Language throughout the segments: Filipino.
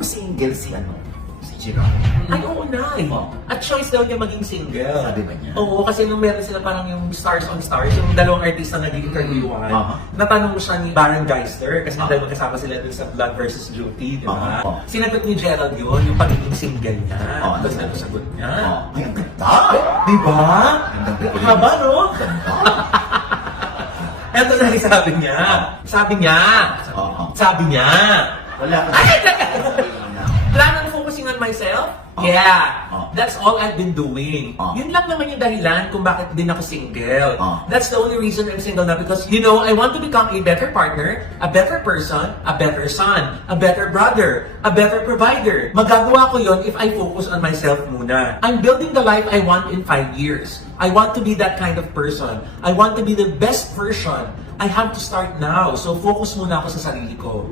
kung single si si Gerald. Ay, oo na eh. At choice daw niya maging single. Sabi ba niya? Oo, kasi nung meron sila parang yung Stars on Stars, yung dalawang artista na nag-interviewan, natanong siya ni Baron Geister, kasi dahil magkasama sila dun sa Blood versus Duty, di ba? Sinagot ni Gerald yun, yung pagiging single niya. Tapos nasagot niya. Ay, ang ganda! Di ba? Ang Haba, no? ganda. Eto na yung sabi niya. Sabi niya. Wala ka. Ay, plan on focusing on myself? Yeah. That's all I've been doing. Yun lang naman yung dahilan kung bakit din ako single. That's the only reason I'm single now because, you know, I want to become a better partner, a better person, a better son, a better brother, a better provider. Magagawa ko yun if I focus on myself muna. I'm building the life I want in 5 years. I want to be that kind of person. I want to be the best version. I have to start now. So focus muna ako sa sarili ko.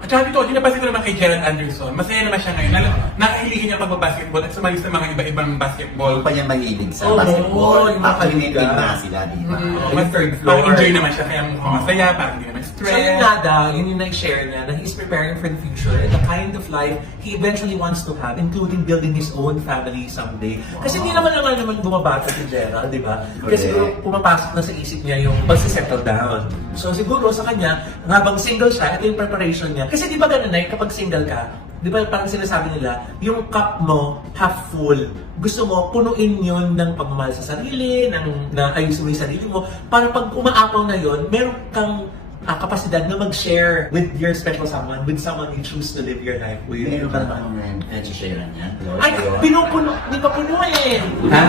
At saka dito, napansin ko naman kay Gerald Anderson, masaya naman siya ngayon. Nakahilihin niya pagbabasketball at sumali sa mga iba-ibang basketball. Pa niya mahilig sa basketball. yung Papalinig mahilig na sila, di ba? Yung third floor. Parang enjoy naman siya, kaya mukhang masaya, parang hindi naman stress. So yun nga daw, yun yung nag-share niya na he's preparing for the future and the kind of life he eventually wants to have, including building his own family someday. Kasi hindi naman bumabata si Gerald, di ba? Kasi siguro pumapasok na sa isip niya yung pag-settle down. So siguro sa kanya, habang single siya, ito yung preparation niya. Kasi di ba ganun na kapag single ka, di ba parang sinasabi nila, yung cup mo half full. Gusto mo, punuin yun ng pagmamahal sa sarili, na ayusin mo yung sarili mo, para pag umaapaw na yun, meron kang kapasidad na mag-share with your special someone, with someone you choose to live your life with. Meron ka naman na share niya. Ay, pinupuno, di pa puno eh. Ha?